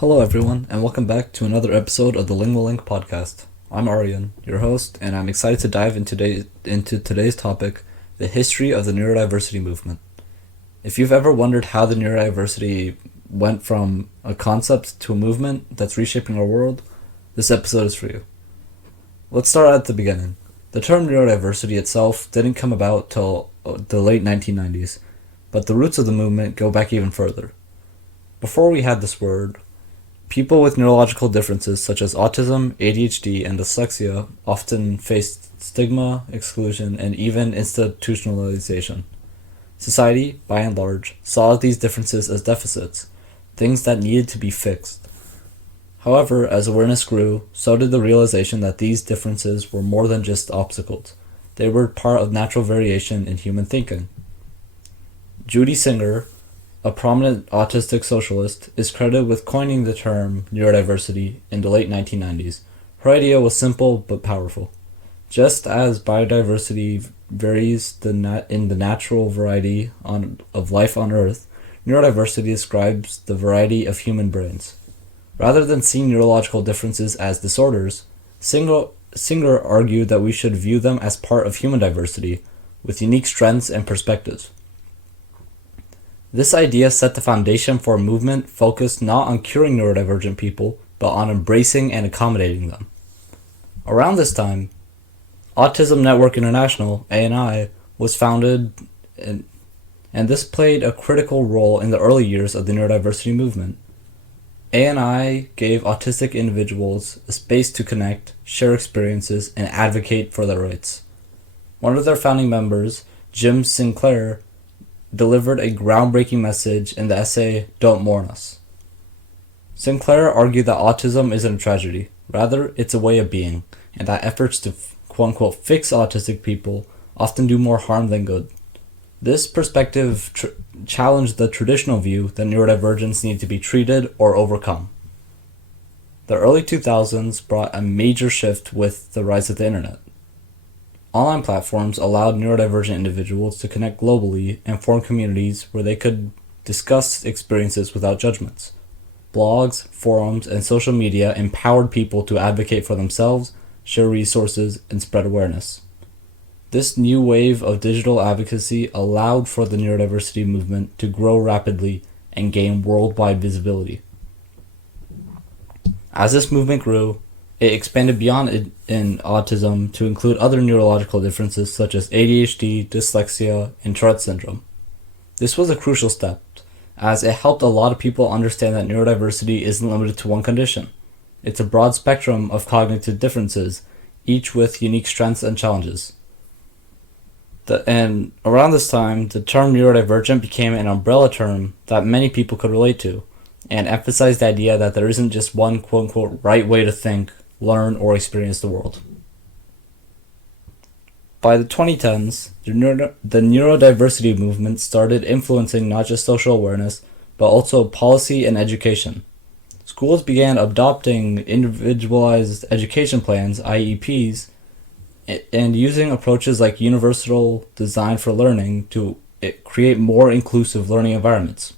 Hello, everyone, and welcome back to another episode of the LinguaLink podcast. I'm Aryan, your host, and I'm excited to dive into today's topic, the history of the neurodiversity movement. If you've ever wondered how the neurodiversity went from a concept to a movement that's reshaping our world, this episode is for you. Let's start at the beginning. The term neurodiversity itself didn't come about till the late 1990s, but the roots of the movement go back even further. Before we had this word, people with neurological differences such as autism, ADHD, and dyslexia often faced stigma, exclusion, and even institutionalization. Society, by and large, saw these differences as deficits, things that needed to be fixed. However, as awareness grew, so did the realization that these differences were more than just obstacles. They were part of natural variation in human thinking. Judy Singer, a prominent autistic socialist, is credited with coining the term neurodiversity in the late 1990s. Her idea was simple but powerful. Just as biodiversity varies in the natural variety of life on Earth, neurodiversity describes the variety of human brains. Rather than seeing neurological differences as disorders, Singer argued that we should view them as part of human diversity, with unique strengths and perspectives. This idea set the foundation for a movement focused not on curing neurodivergent people, but on embracing and accommodating them. Around this time, Autism Network International, ANI, was founded, and this played a critical role in the early years of the neurodiversity movement. ANI gave autistic individuals a space to connect, share experiences, and advocate for their rights. One of their founding members, Jim Sinclair, delivered a groundbreaking message in the essay Don't Mourn Us. Sinclair argued that autism isn't a tragedy, rather it's a way of being, and that efforts to quote-unquote fix autistic people often do more harm than good. This perspective challenged the traditional view that neurodivergence needed to be treated or overcome. The early 2000s brought a major shift with the rise of the internet. Online platforms allowed neurodivergent individuals to connect globally and form communities where they could discuss experiences without judgments. Blogs, forums, and social media empowered people to advocate for themselves, share resources, and spread awareness. This new wave of digital advocacy allowed for the neurodiversity movement to grow rapidly and gain worldwide visibility. As this movement grew, it expanded beyond in autism to include other neurological differences such as ADHD, dyslexia, and Tourette syndrome. This was a crucial step, as it helped a lot of people understand that neurodiversity isn't limited to one condition. It's a broad spectrum of cognitive differences, each with unique strengths and challenges. And around this time, the term neurodivergent became an umbrella term that many people could relate to, and emphasized the idea that there isn't just one quote-unquote right way to think, learn, or experience the world. By the 2010s, the neurodiversity movement started influencing not just social awareness, but also policy and education. Schools began adopting individualized education plans, IEPs, and using approaches like universal design for learning to create more inclusive learning environments.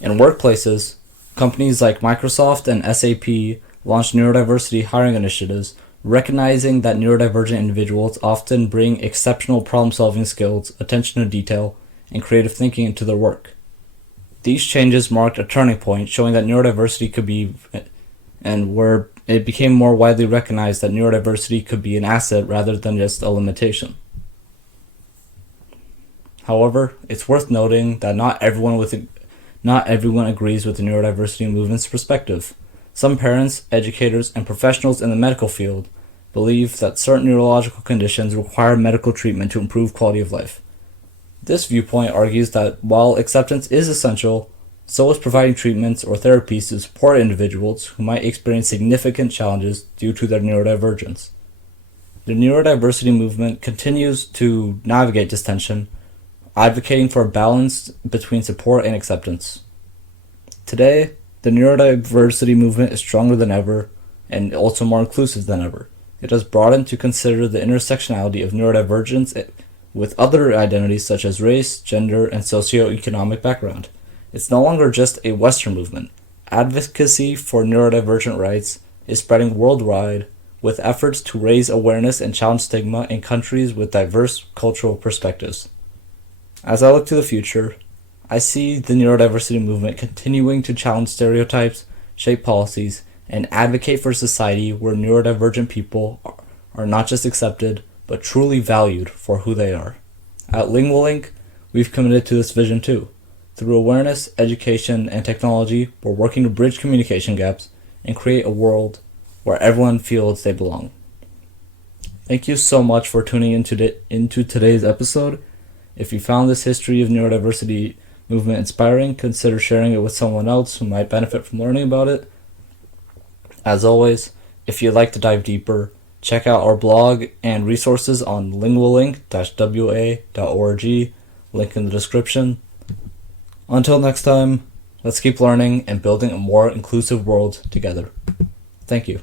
In workplaces, companies like Microsoft and SAP launched neurodiversity hiring initiatives, recognizing that neurodivergent individuals often bring exceptional problem-solving skills, attention to detail, and creative thinking into their work. These changes marked a turning point, showing that neurodiversity could be, and where it became more widely recognized that neurodiversity could be an asset rather than just a limitation. However, it's worth noting that not everyone agrees with the neurodiversity movement's perspective. Some parents, educators, and professionals in the medical field believe that certain neurological conditions require medical treatment to improve quality of life. This viewpoint argues that while acceptance is essential, so is providing treatments or therapies to support individuals who might experience significant challenges due to their neurodivergence. The neurodiversity movement continues to navigate this tension, advocating for a balance between support and acceptance. Today, the neurodiversity movement is stronger than ever and also more inclusive than ever. It has broadened to consider the intersectionality of neurodivergence with other identities such as race, gender, and socioeconomic background. It's no longer just a Western movement. Advocacy for neurodivergent rights is spreading worldwide with efforts to raise awareness and challenge stigma in countries with diverse cultural perspectives. As I look to the future, I see the neurodiversity movement continuing to challenge stereotypes, shape policies, and advocate for a society where neurodivergent people are not just accepted, but truly valued for who they are. At LinguaLink, we've committed to this vision too. Through awareness, education, and technology, we're working to bridge communication gaps and create a world where everyone feels they belong. Thank you so much for tuning into today's episode. If you found this history of neurodiversity movement inspiring, consider sharing it with someone else who might benefit from learning about it. As always, if you'd like to dive deeper, check out our blog and resources on LinguaLink-WA.org, link in the description. Until next time, let's keep learning and building a more inclusive world together. Thank you.